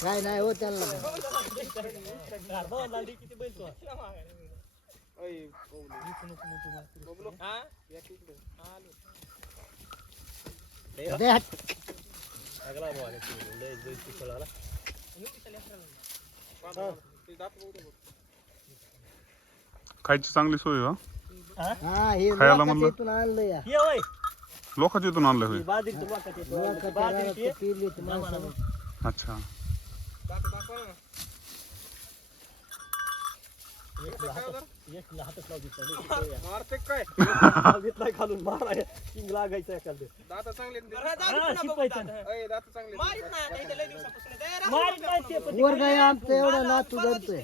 काय नाही हो त्यांना खायची चांगली सोय हो. हा हे खायला म्हणलं इथून आणलं या लोकांच्या इथून आणलं होय. अच्छा घालून मारा लागायचं एखादं दात चांगले वर काय आमचं एवढा नातू धरतोय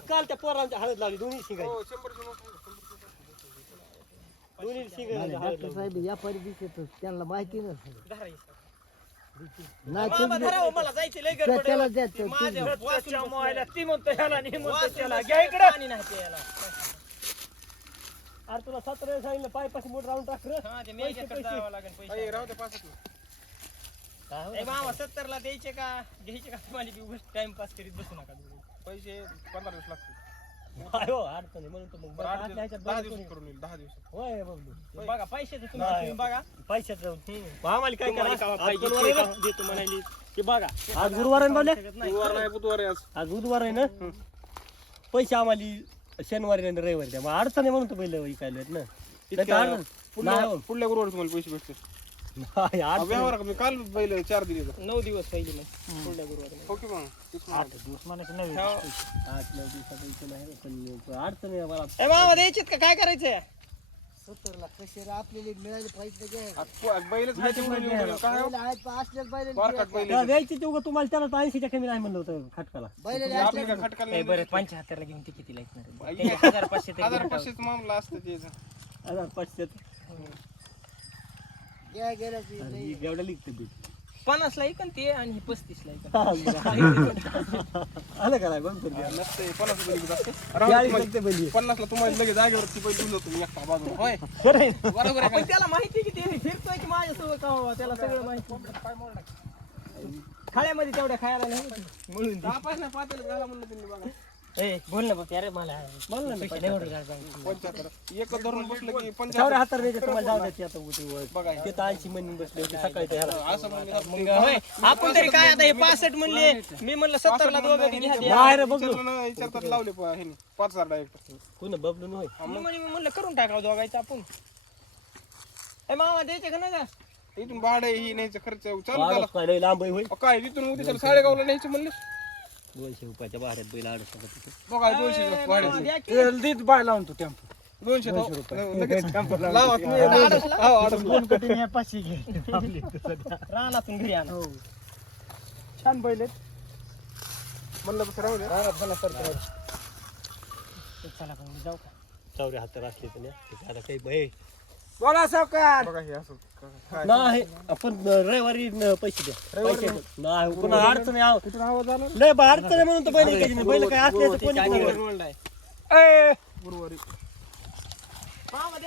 काल त्या पोरांच्या हळद लागली दोन्ही शिंगायची दोन्ही शिंगायची डॉक्टर साहेब या परिस्थितीत त्यांना माहिती नसतं नाही मला जायचं लय गडबड त्याला आहे. द्यायचं माझ्या त्याच्या मोबाईला ती म्हणतो ह्याला नाही म्हणतो त्याला घ्या इकडे पाणी नाही प्यायला. अरे तुला 17 सांगितलं पायपाशी मोठ राऊंड टाक रे हा, ते मेजरकडे जावं लागेल पैसे. राहू दे पाच ए मामा 70 ला द्यायचे का घ्यायचे का तुम्हाला बी उगाच टाइमपास करीत बसू नका तुम्ही. पैसे 15 दिवस लागतील हो अडचण आहे म्हणून तर मग बरं, आज ह्याच्यात 10 बरं दिवस कोणी- करून येईल 10 दिवस होय बबलू बघा पैशाचं नाही. तुम्ही बघा पैशाचं आम्हाला काय तुम्हाला करा का आज पाहिजे गुरुवार ते आहे का ना? देतो म्हणाली की बघा आज गुरुवार आहे ना बाबल्या? बुधवार नाही बुधवार आहे आज आज बुधवार आहे ना पैसे आम्हाला शनिवारी आणि रविवारी द्या मग अडचण आहे म्हणून तर पहिलं विकायला आहेत ना नाही तर अडचण- नाही हो. पुढल्या गुरुवारी तुम्हाला पैसे भेटतील नाही, अडचण- व्यवहार का मी काल पहिले 4 दिले 9 दिवस पहिले मग पुढल्या गुरुवारी हो की मग तेच म्हणा. 8 दिवस म्हणायचं नव्हे 8-9 दिवसाचं नाही रे, पण अडचण आहे मला ए मामा द्यायचेत का काय करायचंय 70 लाख कसे आपल्याला मिळाले पाहिजे काय आज बैलच आहे तेवढं निवडून. काय हो? असल्याच बैल बारकाट बैल त्याला द्यायची तेवढं तुम्हाला त्याला 80च्या कमी नाही म्हणलं होतं खटकाला बैल आपले काय खटकाला नाही बरं 75 ला घेऊन ते किती लागणार आई. 1500 तरी 1500 मामला असतं ते 1500 घ्या गेल्याची एवढं लिखतं बिल 50 ला इकन ते आणि 35 ला इकन आलं का नाही बंद करून द्या. नसते 50 बैल असते 50 ला तुम्हाला लगेच जागेवरती बैल देऊन जातो मी एकटा बाजूला होय खरं आहे. बरोबर आहे पण त्याला माहिती की ते फिरतोय की माझ्यासोबत का बाबा, त्याला सगळं माहिती खाळ्यामध्ये तेवढ्या खायला नाही म्हणून दहा पाच नाही पातेलं झाला म्हणलं त्यांनी बघा ए बोल ना बाबा अरे मला बोल ना, पैसे नाही order करायचे. 75 एक धरून बसलं की 75 तेवढ्या हातावर नाही देत तुम्हाला जाऊ द्यायची आता उद्या बघा ते तर 80 म्हणून बसले होते सकाळी ते ह्याला असं म्हणजे मग होय आपण तरी काय आता हे 65 म्हणले मी म्हणलं 70 ला दोघं बी घ्या द्या. नाही रे बबलू विचारतात लावले ह्यानी 5000 डायरेक्ट कोण बबलू नाही मी म्हणलं करून टाकावं दोघायचं आपण ए मामा द्यायचे का नाही का इथून भाडे ही न्यायचं खर्च चालू झाला काय लय लांब आहे होय काय तिथून उद्या साडेगावला न्यायचं म्हणलं 200 रुपयाच्या बाहेर बैल अडचण बघा 200 मामा भाडे द्या की. दीत बाय लावून तो टेम्पो 200 लगेच लावा तुम्ही. हो, अडचण. पाचशे घे रानातून घरी आणा छान बैल म्हणलं तसं राहू दे. चला पण जाऊ का चौऱ्या हातावर असले तर नाही. ते आता काही बाई बोला सावकार बघा हे असं काय. नाही आपण रविवारी पैसे द्या पैसे नाही पुन्हा अडचण आहे लय अडचण आहे म्हणून तर बैल काही नाही बैल काय असल्याचं कोणी गुरुवारी गुरुवारी मामा